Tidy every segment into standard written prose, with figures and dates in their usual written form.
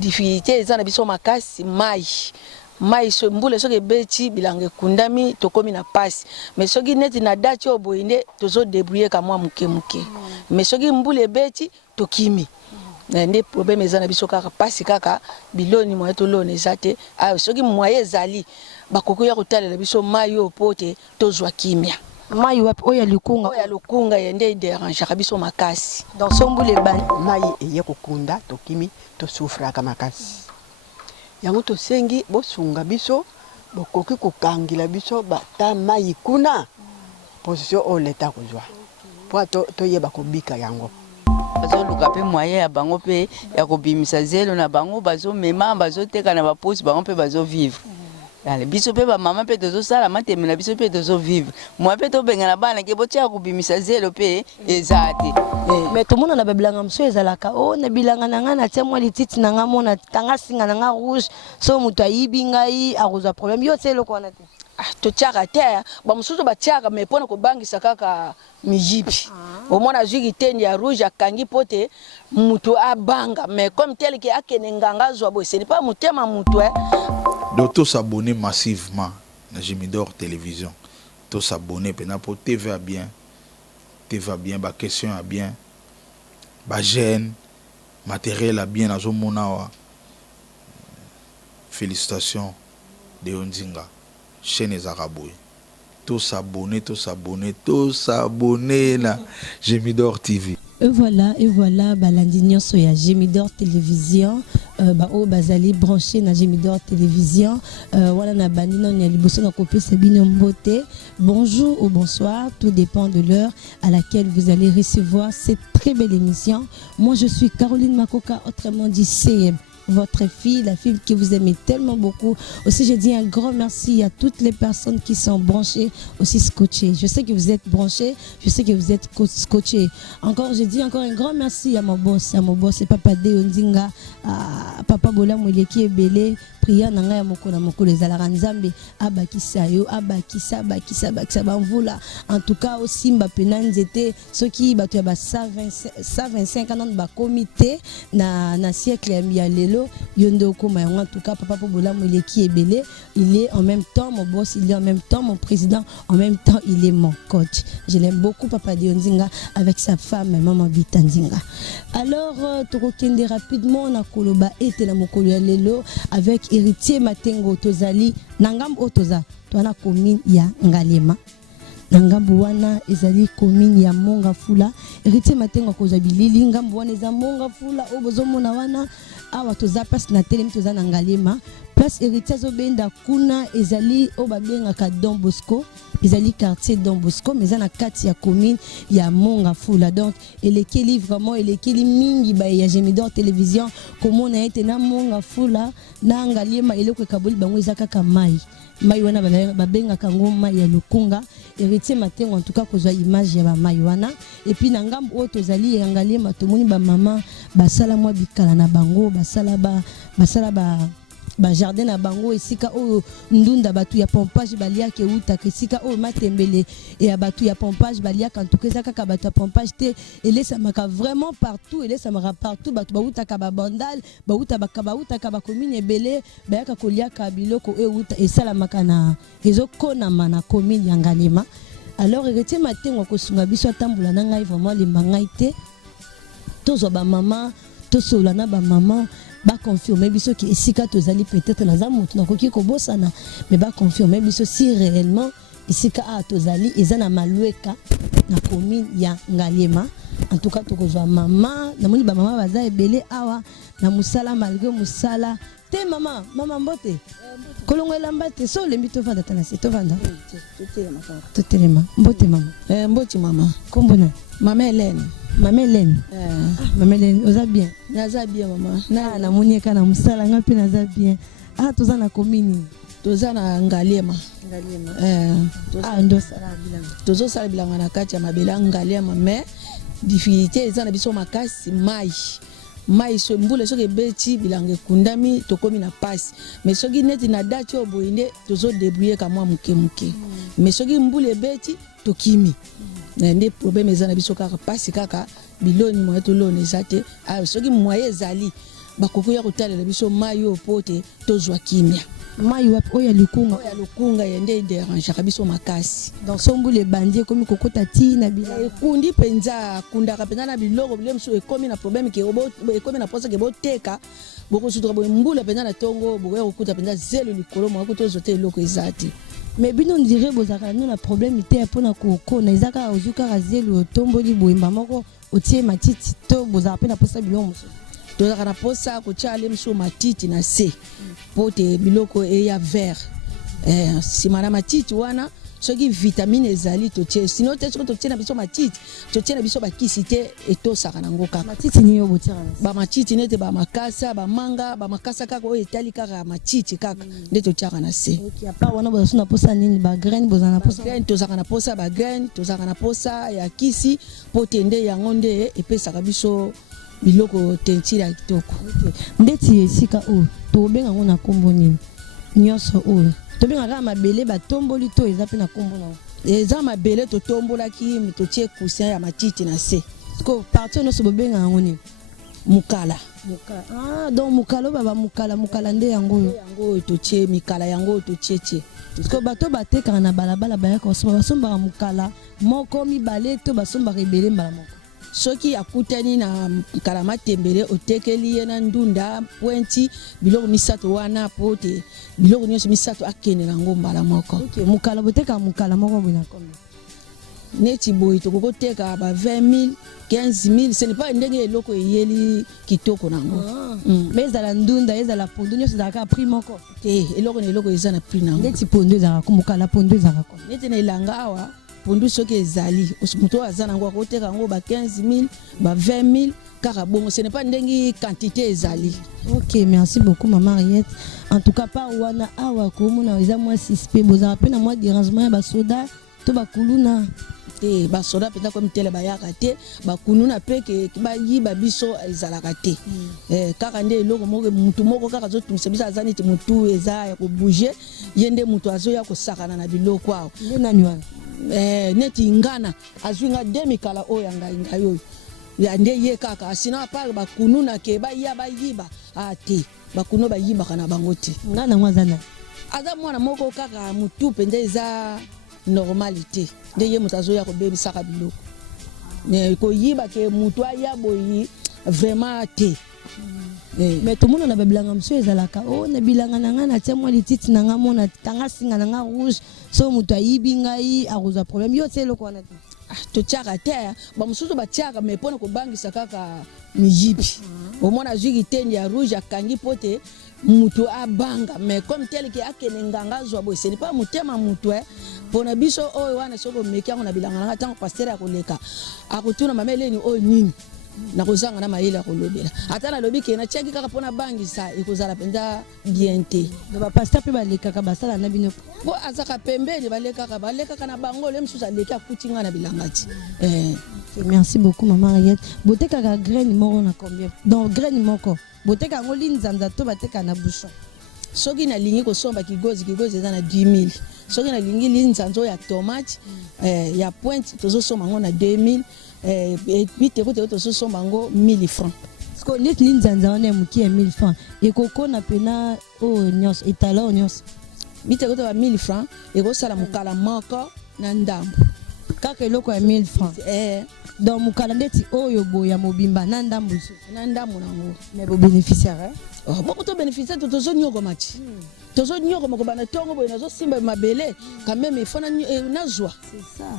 difficulté eza na biso makasi mai so mbule soki beti bilange kundami tokomi na pasi mais soki neti na date oboinde tozo débrouiller ka mwa muke mais soki mbule beti tokimi nde problème eza na biso kaka pasi kaka biloni moye to lone ezate soki moye ezali bakoko ya kotalela biso mai yo pote tozwa kimia mai wapi oya lukunga yende dérange biso makasi donc sombule ban mai eye kokunda tokimi to souffra ka makasi yango to sengi bosunga biso bokoki kokangila biso bata mai kuna position o leta kozwa po to yeba kobika yango bazo luka pe moyen ya bango pe ya kobimisa zelo na bango bazo mema bazo teka na baposi bango pe bazo vivre. Allez, biso pe ba maman pe tozo sala mateme na biso pe tozo vivre. Moi pe to benga na bana ke botia kobimisa zelo pe ezate. Mais tout le monde na babilanga mso ezalaka o na bilanga nanga na tia mwa lititi nanga mona tanga singa nanga rouge so mutu ayibi ngai akozwa problème yo tse loko wana te. To tiaka te ba mususu ba tiaka mais pona ko bangisa kaka mijipi au moins azwi tendi ya rouge akangi pote mutu abanga mais comme tel que akene nganga zwa bo ce n'est pas mutema mutu donc tous s'abonner massivement na Gemidor télévision tous s'abonner pena pour TV bien ba question a bien ba gêne matériel a bien azo monawa félicitations de Ondinga chaîne Zaraboui tous s'abonner na Gemidor TV. Et voilà, balandignon soya Gemidor télévision, bazali branché na Gemidor télévision, voilà na bandina na liboso na copie Sabine Mbote. Bonjour ou bonsoir, tout dépend de l'heure à laquelle vous allez recevoir cette très belle émission. Moi je suis Caroline Makoka, autrement dit CM. Votre fille, la fille que vous aimez tellement beaucoup. Aussi, je dis un grand merci à toutes les personnes qui sont branchées, aussi scotchées. Je sais que vous êtes branchés, je sais que vous êtes scotchés. Encore, je dis encore un grand merci à mon boss, et Papa Deondinga, à Papa Bola Mouleki Ebele, priya nanga ya moko na moko les alaranzambe abakisa yo abakisa banvula en tout cas aussi mbapena nzete ceux qui bato ya ba 125 ans ba comité na siècle ya lelo yondo koma en tout cas papa Bola Mouleki Ebele il est en même temps mon boss, il est en même temps mon président, en même temps il est mon coach. Je l'aime beaucoup Papa Deondinga avec sa femme maman Bitandinga. Alors tokokende rapidement na koloba ete na mokolo ya lelo avec héritier Matengo Tozali nangambo otoza twana commune ya Ngalema nangambo wana ezali commune ya Mongafula héritier Matengo kozabilili ngambo wana eza Mongafula obozomona wana awa toza place na telemi toza na Ngalema place héritier zobenda kuna ezali obabengaka Don Bosco ezali quartier Don Bosco mais na kati ya commune ya Mongafula donc elekeli vraiment elekeli mingi ba ya Gemidor télévision comment na été na Mongafula na Ngalema eleko kabuli bango ezaka ka mai wana babengaka ngoma ya lukunga héritier Matengo en tout cas kozwa image ya ba mai wana et puis na ngambo oyo tozali ya Ngalema tomoni ba mama basala mwa bikala na bango basala ba jardin na bango esika o ndunda batu ya pompage balia ke uta esika o matembele et batu ya pompage balia kan tukeza kaka batu ya pompage te elesa maka vraiment partout elesa maka partout batu ba uta ka ba bandal ba uta ka ba commune ebele ba yaka kolia ka biloko e uta esala maka na ezo kona mana commune ya Ngalema. Alors héritier Matengo ko sunga biso atambula na ngai vraiment le mangai te tozo ba mama to solana ba mama ba confirmer biso ki esika tozali peut-être na zamutu na koki ko bosana mais ba confirmer biso si réellement esika a tozali ezana malweka na commune ya Ngalema. En tout cas tokozwa mama na moni ba mama baza ebele awa na musala malgré musala te mama mbote kolongo elambate so lembi to vanda tana se to vanda to telema mbote mama mboti mama kombona mama Hélène Mama Hélène. Mama Hélène, oza bien. Naza bien mama. Na moni ka na musala ngapi naza bien. Toza na commune. Toza na Ngalema. Ndo sala bilanga. Tozo sala bilanga na kati ya mabela Ngalema mais difficulté eza na biso makasi mai so mbule soki beti bilanga kundami tokomi na pasi mais soki neti na date oboinde tozo débrouiller ka mwa muke mais soki mbule beti tokimi nde problème eza na biso kaka pasi kaka biloni moye to lone ezate soki moye ezali bakoko ya kotalela biso mai oyo po te tozwa kimia. mai wapi oyo ya lukunga oyo ya lukunga ye nde dérangeaka biso makasi. donc sombula ebandi ekomi kokota ti na bilanga ekundi mpenza akundaka mpenza na biloko bile mosusu ekomi na problème ke ekomi na posa ke boteka bokosutuka boye mbula mpenza na ntongo bokoya kokuta mpenza zelo likolo moko kuta ozwa te eloko eza te. mais bino ndire bozalaka no na problème te mpona kokona eza kaka ozwi kaka zelo otomboli boyemba moko otie matiti to bozalaka mpe na posa biloko mosusu. tozalaka na posa kotia ale mosusu matiti na se po te biloko eya vert nsima na matiti wana soki vitamine ezali totie sino te soki totie na biso matiti totie na biso bakisi te etosaka nango kaka. matiti nini oyo botiaka na bamatiti nete bamakasa bamanga bamakasa kaka oyo etali kaka matiti kaka nde totiaka na se. apa wana bozala so na posa nini bagraine bozala na posa graine tozalaka na posa bagraine tozalaka na posa ya kisi po te nde yango nde epesaka biso biloko tentire ya kitoko. ndeti esika oyo tobenga ngo na nkombo nini nyonso oyo tobenga kaka mabele batomboli to eza mpe na nkombo nango eza mabele totombolaki totie coussin ya matiti na se ko parti nyonso bobenga yango nini mukala. donc mukala oyo bamukala nde yango oyo totie mikala yango oyo totie tie ko bato batekaka na balabala bayaka kosomba basombaka mukala moko mibale to basombaka ebele mbala moko. soki akutani na mukala matembele otekeli ye na ndunda pointi biloko misato wana po te biloko nyonso misato akende nango mbala moko. mukala boteka mukala moko boye na kombe neti boye tokokoteka ba 20 000 15 000 ce n'est pas ndenge eloko eyeli kitoko nango. mais ezala ndunda ezala pondu nyonso ezalaka prix moko te eloko na eloko eza na prix nango. ndeti pondu ezalaka mukala pondu ezalaka neti na elanga awa pondu soki ezali moto aza nango akoteka yango ba 15 000 ba 20 000 kaka bongo ce n'est pas ndenge quantité ezali. ok merci beaucoup maman Ariette en tout cas par wana awa komona eza mwa suspect bozala mpe na mwa dérangement ya basoda to bakuluna te basoda mpenza komi tele bayaka te bakununa mpe ke bayiba biso ezalaka te. kaka nde eloko moko mutu moko kaka azotungisa biso aza neti mutu eza ya kobouge ye nde mutu azoya kosakana na biloko awa nde nani wana neti ngana azwi nga de mikala oyo ya ngai oyo ya nde ye kaka sino apart bakununa ke bayiba te bakunu bayibaka na bango te. ngana ngo aza nani aza mwana moko kaka mutu mpenza eza normalité nde ye moto azoya kobebisaka biloko mais koyiba ke mutu aya boyi vraiment te. mais tomona na babilanga mosusu ezalaka o na bilanga na ngai natia mwa lititi na ngai mona tanga singa na ngai rouge so moto ayibi ngai akozwa problème yo te eloko wana te. totiaka te bamosusu batiaka mais mpona kobangisa kaka miyibi omona azwi kitendi ya rouge akangi po te mutu abanga mais comme tel ke akende nganga azwa boye ce n'est pas motema mutu mpona biso oyo wana soki omeki yango na bilanga nanga ntango paster akoleka akotuna mama eleni oyo nini nakozanga na mayele ya kolobela ata nalobi ke natiaki kaka mpona bangisa ekozala mpenza bien te. bapaster mpe balekaka basala na bino po azaka pembeni balekaka na bango le mosusu aleki akuti nga na bilanga ti. merci beaucoup maman Ariette botekaka graine moko na combien donc graine moko boteka yango linzanza to bateka na bouchon soki nalingi kosomba kigozi eza na 10 000 soki nalingi linzanza oyo ya tomate ya pointe tozosomba yango na 2 000 biteko tozosomba yango 1000 francs sko neti linzanza wana ya mokie ya 1000 francs ekokona pena oyo nyonso etala oyo nyonso biteko to ba 1000 francs ekosala mokala moko na ndambo kaka eloko ya 1000 francs donc mokala ndeti oyo boya mobimba na ndambo na ndambo nango mais bobénéficiaire boko tobénéficiaire tozonyokoma ti tozonyokoma kobanda ntongo boye nazosimba mabele quand même ifo nazwa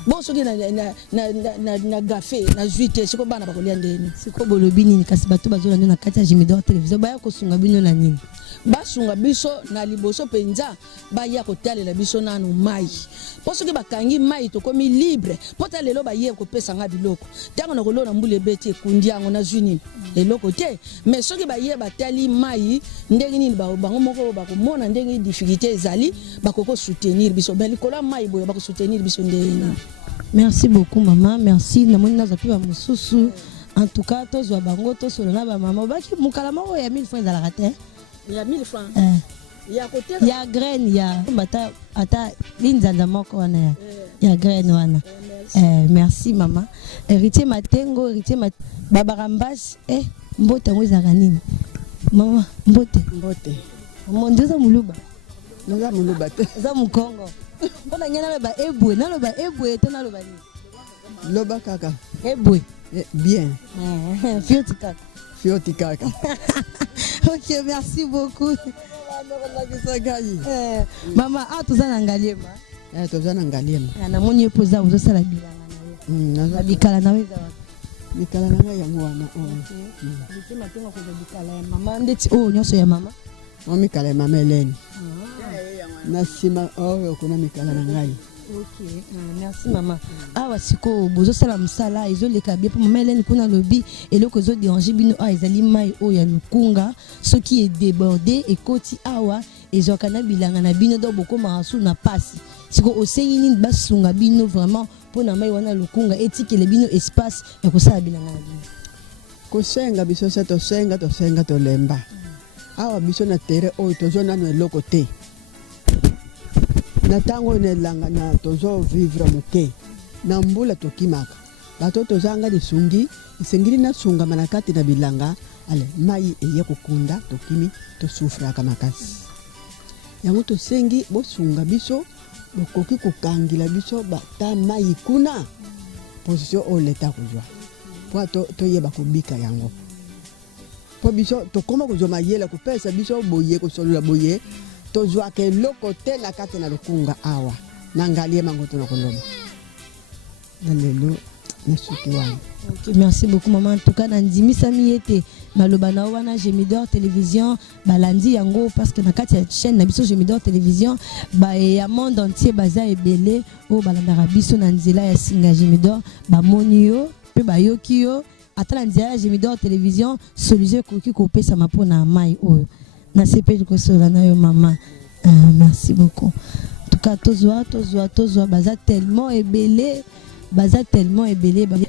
bo soki na gafe nazwi te siko bana bakolia ndeni siko bolobi nini kasi bato bazolanda na kati ya Jimidor télévision baya kosunga bino na nini basunga biso na liboso mpenza baya kotalela biso nanu mai po soki bakangi mai tokomi libre po ta lelo baye kopesa nga biloko ntango nakolona mbula ebeti ekundi yango nazwi nini eloko te mais soki baye batali mai ndenge nini bango moko bakomona ndenge difficulté ezali bakoko soutenir biso mais likolo ya mai boye bakosoutenir biso ndenge. merci beaucoup maman merci namoni nazwa mpe bamosusu en tout cas tozwa bango tosolo na bamama obaki mokala moko ya 1000 francs ezalaka te ya 1000 francs ya côté ya graine ya bata ata linzanza moko wana ya graine wana merci maman héritier matengo héritier babarambas mbota ngo ezalaka nini Maman, mbote. Mbote. Mon Dieu, ça muluba. Nous avons le bâté. Ça mukongo. On a nyana ba ebwe, na ba ebwe to na ba ni. Loba kaka. Ebwe. Bien. Fioti kaka. Fioti kaka. OK, merci beaucoup. Maman, ah tout ça na ngaliema. Tozana ngaliema. Na moni epoza uzo sala bilanga na yo. Bikala na weza wapi? Bikala na nga yango wana. Nditi matenga ko bikala ya mama ndeti nyonso ya mama. Mikala ya mama Hélène. Na sima kuna mikala na ngai. OK, merci maman. Awa siko bozo sala msala ezoleka bien pour mama Hélène kuna lobi eloko ezo déranger bino ezali mai ya lukunga soki est débordé ekoti awa ezokana bilanga na bino do boko marasu na pasi. Siko osengi nini basunga bino vraiment pour na mai wana lukunga etikele bino espace ya kosala bilanga na bino. Kosenga biso sa tosenga tolemba. Awa biso na terre oyo tozona no eloko te. Na tango nelanga na tozo vivre moke. Na mbula tokimaka. Bato tozanga lisungi, isengiri na sunga manakati na bilanga, ale mai eye kokunda tokimi to souffra kama makasi. Yango tosengi bo sunga biso, bokoki kokangila biso bata mai kuna. Position o leta kujwa. Po to yeba kobika yango. Po biso tokoma kujwa mayela kopesa biso boye ko solola boye. Tozwa ke loko te na kati na lukunga awa na ngaliema ngoto na koloma na lelo na suki wana. OK, merci beaucoup maman. En tout cas nandimisa miete maloba na wana Gémidor télévision balandi yango parce que na kati ya chaîne na biso Gémidor télévision ba ya monde entier baza ebele o balandaka biso na nzela ya singa Gémidor ba moni yo pe ba yoki yo atala nzela ya Gémidor télévision solution koki kopesa mapona mai oyo. Na CP kosola na yo maman. Merci beaucoup. En tout cas tozwa baza tellement ebele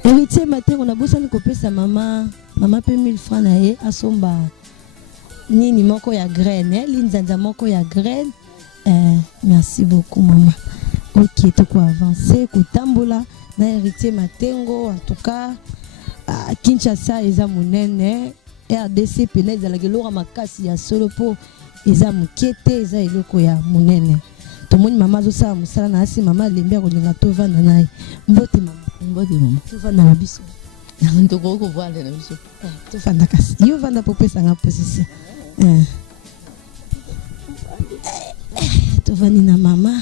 héritier matin on a bossa ni kopesa mama pe 1000 francs na ye asomba nini moko ya graine linzanza moko ya graine. Merci beaucoup maman. OK, to ko avancer ko tambola na héritier matengo en tout cas Kinshasa eza munene RDC pena ezalaki eloko makasi ya solo po eza mokete eza eloko ya munene. Tomoni mama azosala mosala na asi mama alembi akolinga tovanda na ye. Mbote mama tovanda na biso tokoki kovanda na biso tovanda kasi yo vanda po pesanga position tovandi na mama.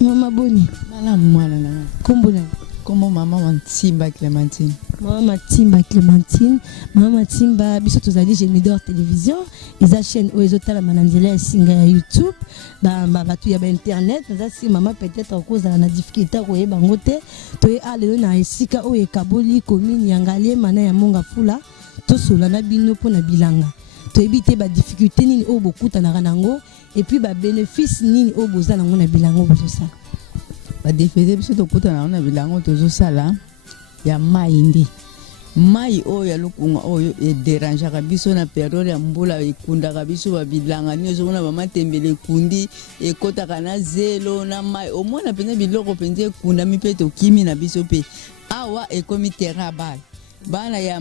Mama boni malamu mwana na kombo na Como maman Matimba Clémentine. Maman Matimba Clémentine, maman Matimba biso tozali Gémidor télévision, eza chaîne o ezotala mananzela singa ya YouTube, ba batu ya internet, za si maman peut-être akozala na difficulté ko yeba ngote, to e alelo na esika o ekaboli commune ya Ngalie mana ya Monga Fula, to sola na bino pona bilanga. To ebite ba difficulté nini o bokuta na ranango et puis ba bénéfice nini o bozala ngona bilango bozosa. Ba difficulté biso to kuta na bilango tozosala ya mai ndi. Mai oyo ya lukunga oyo e dérangeaka biso na période ya mbula ekundaka biso babilanga nyonso kuna bamatembele kundi ekotaka na zelo na mai omona penza biloko penza ekunda mipe tokimi na biso pe awa ekomi terrain bal bana ya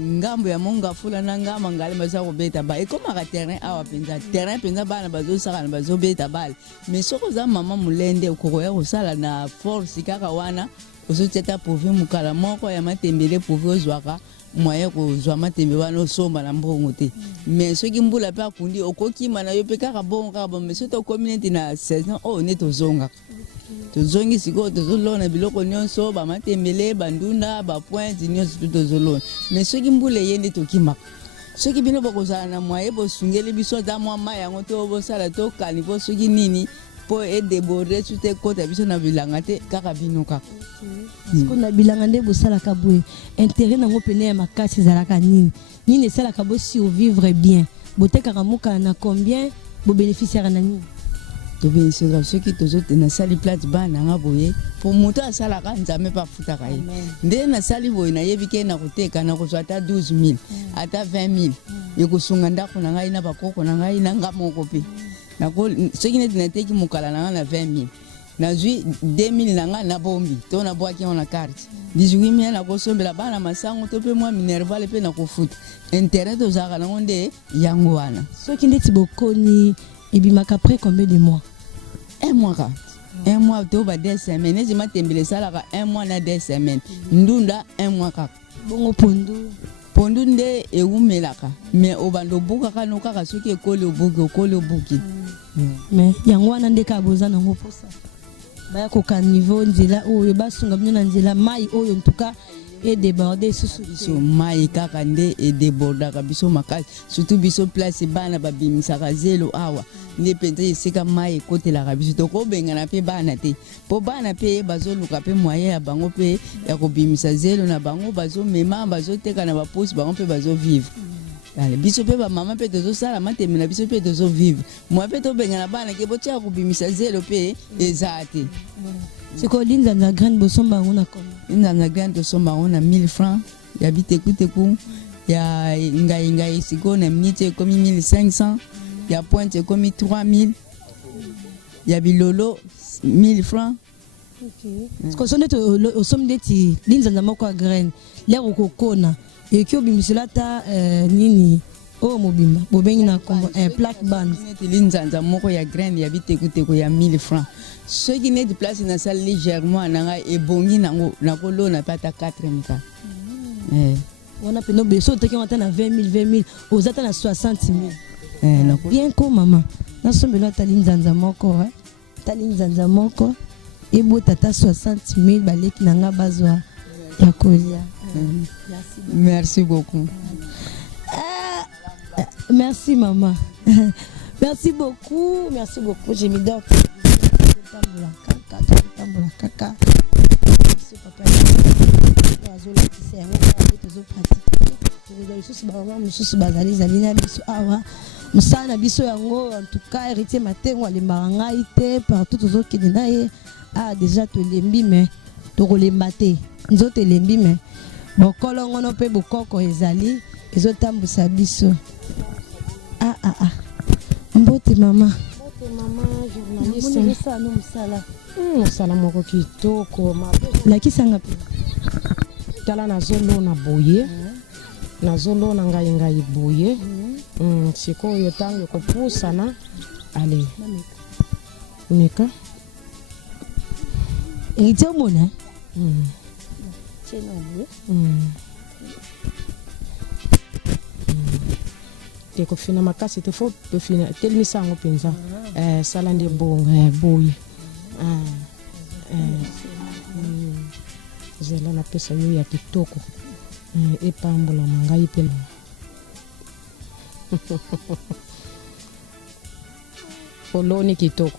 ngambo ya Monga Fula na ngama ngale baza kobeta ba ekomaka terrain awa penza bana bazosaka na bazobeta bal mais soko za mama mulende okokoya kosala na force kaka wana osoteta pouvi mukala moko ya matembele pouvi ozwaka moyen kozwa matembe wana osomba na mbongo te mais soki mbula pe akundi okokima na yo pe kaka bongo kaka bon mais soki okomi neti na saison oyo nde tozonga tozongi sikoyo tozolona biloko nyonso bamatembele bandunda bapointe nyonso tozolona mais soki mbula eye nde tokimaka soki bino bokozala na moyen bosungeli biso ata mwa mai yango to bosala tokani po soki nini po edeborde sute kota biso na bilanga te kaka bino kaka siko na bilanga nde bosalaka boye intérêt nango pene ya makasi ezalaka nini esalaka bo survivre bien botekaka mokala na combien bobénéficiaka na nini tobénéficiaka soki nasali plate bana nga boye po moto asalaka nzambe mpe afutaka ye nde nasali boye nayebi ke na koteka na kozwa ata 12 000 ata 20 000 ekosunga ndako na ngai na bakoko na ngai na nga moko mpe soki neti nateki mokala na nga na 20 000 nazwi 2 000 na nga na bombi to nabwaki yango na carte 18 na kosombela bana masango to pe mwa minerval pe na kofuta internet ozalaka nango nde yango wana soki ndeti bokoni ebimaka après combien de mois? un mois ka un mois to ba 2 semaines neti matembele esalaka un mois na 2 semaines ndunda un mois kaka bongo pondu nde ewumelaka mais obanda obukaka no kaka soki ekoli obuki mais yango wana nde kaka boza nango mposa baya koka niveau nzela oyo basunga bino na nzela mai oyo ntuka edéborde susu biso mai kaka nde edébordaka biso makasi surtout biso place bana babimisaka zelo awa nde mpenza esika mai ekotelaka biso tokobengana mpe bana te mpo bana mpe bazoluka mpe moyen ya bango mpe ya kobimisa zelo na bango bazomema bazoteka na baposi bango mpe bazovivre biso mpe bamama mpe tozosala mateme na biso mpe tozovivre moyen mpe tobengana bana ke botyaka kobimisa zelo mpe eza te siko linzanza grande bosomba yango na komo linzanza grande tosomba yango na 1000 francs ya bitekuteku ya ngai siko na minute ekomi 1500 ya pointe ekomi 3000 ya bilolo 1000 francs siko so ndeti osomi ndeti linzanza moko ya graine lero kokona eki obimisela ata nini oyo mobimba bobengi na kombo plaque band neti linzanza moko ya graine ya bitekuteku ya 1000 francs soki neti place nasali légèrement na ngai ebongi nango nakolona mpe ata 4000 ka wana mpe nobe so oteki ata na 20 000 oza ata na 60 000 bien ko mama nasombela ata linzanza moko ebota ata 60 000 baleki na nga bazwa ya kolia. Merci beaucoup. Merci maman. Merci beaucoup. J'ai mis d'or. Kaka. Ce papa musana biso yango en tout cas héritier matengo alembaka ngai te partout tozokende na ye déjà tolembi mais tokolemba te nzoto elembi mais bokolongono mpe bokoko ezali ezotambusa biso mbote mama journaliste mosala moko kitoko lakisanga mpe tala nazolona boye nazolona ngai boye sikoyo ntango ekopusana ale meka héritier omona tekofina makasi te fo tofina telimisa yango mpenza sala nde bonga boye zela napesa yo ya kitoko epambolama ngai mpe oloni kitoko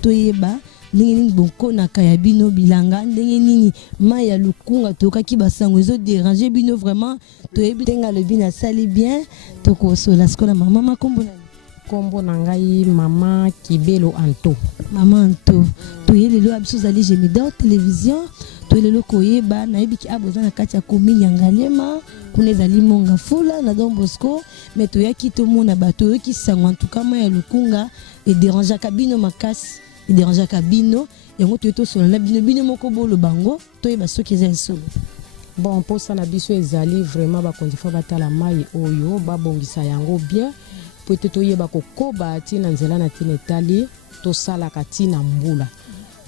toyeba ndenge nini bokonaka ya bino bilanga ndenge nini mai ya lukunga tokaki basango ezoderange bino vraiment toyebi ndenge alobi nasali bien tokosola sikola mama makombo na kombo na ngai mama Kibelo Anto. Mama Anto toye lelo ya biso ozali Gémidor télévision toye lelo koyeba nayebi ki aboza na kati ya commune ya Ngalema kuna ezali Monga Fula na Don Bosco mais toyaki tomona bato oyoki sango en tout cas mai ya lukunga ederangeaka bino makasi ederangeaka bino yango toye tosola na bino moko bolo bango toyeba soki eza esolo. Bon mposa na biso ezali vraiment bakonzi fo batala mai oyo babongisa yango bien po ete toyeba kokoba tina nzela na tina etali tosalaka tina mbula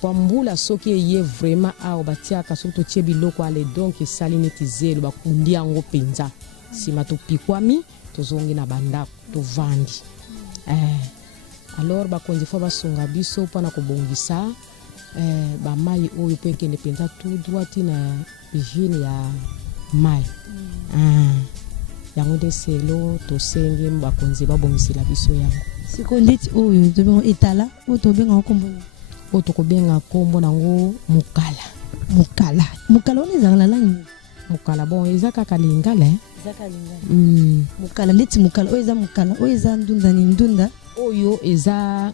kwa mbula soki eye vraiment awo batiaka soki totie biloko ale donc esali neti zelo bakundi yango mpenza nsima topikwami tozongi na bandako tovandi alors bakonzi fo basunga biso mpona kobongisa bamai oyo mpo ekende mpenza tout droit tina hygiene ya mai yango nde selo tosengi bakonzi babongisela biso yango siko ndeti oyo tobenga etala oyo tobenga nkombo oyo tokobenga nkombo nango mukala wana ezaka na langi mukala bon eza kaka lingala mukala ndeti mukala oyo eza mukala oyo eza ndunda oyo eza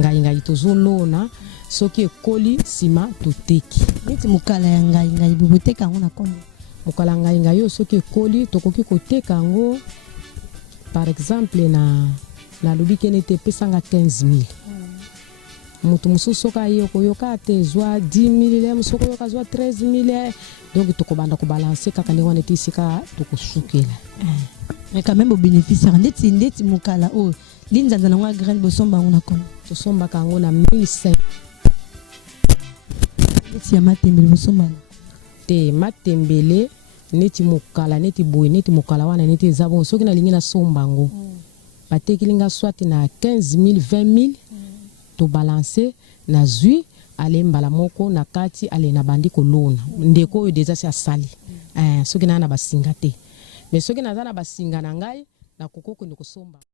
ngai tozolona soki ekoli nsima toteki ndeti mukala ya ngai boboteka yango na kombo mukala ngai oyo soki ekoli tokoki koteka yango par exemple na lobi kene te pesanga 15000 mutu mosusu soki aye okoyoka te zwa 10 000 soki oyoka zwa 13 000 donc tokobanda kobalanse kaka ndenge wana ete esika tokosukela. Mais quand même au bénéficiaire ndeti mukala o linzanza na ngwa graine bosomba ngona kono tosombaka yango na 1500 ndeti ya matembele bosomba te matembele neti mukala neti boye neti mukala wana neti eza bon soki nalingi nasomba yango batekilinga swati na 15 000 20 000 tobalanse na zwi ale mbala moko na kati ale na bandi kolona ndeko oyo deja si asali soki na basinga te mais soki naza na basinga na ngai na kokoko ni kosomba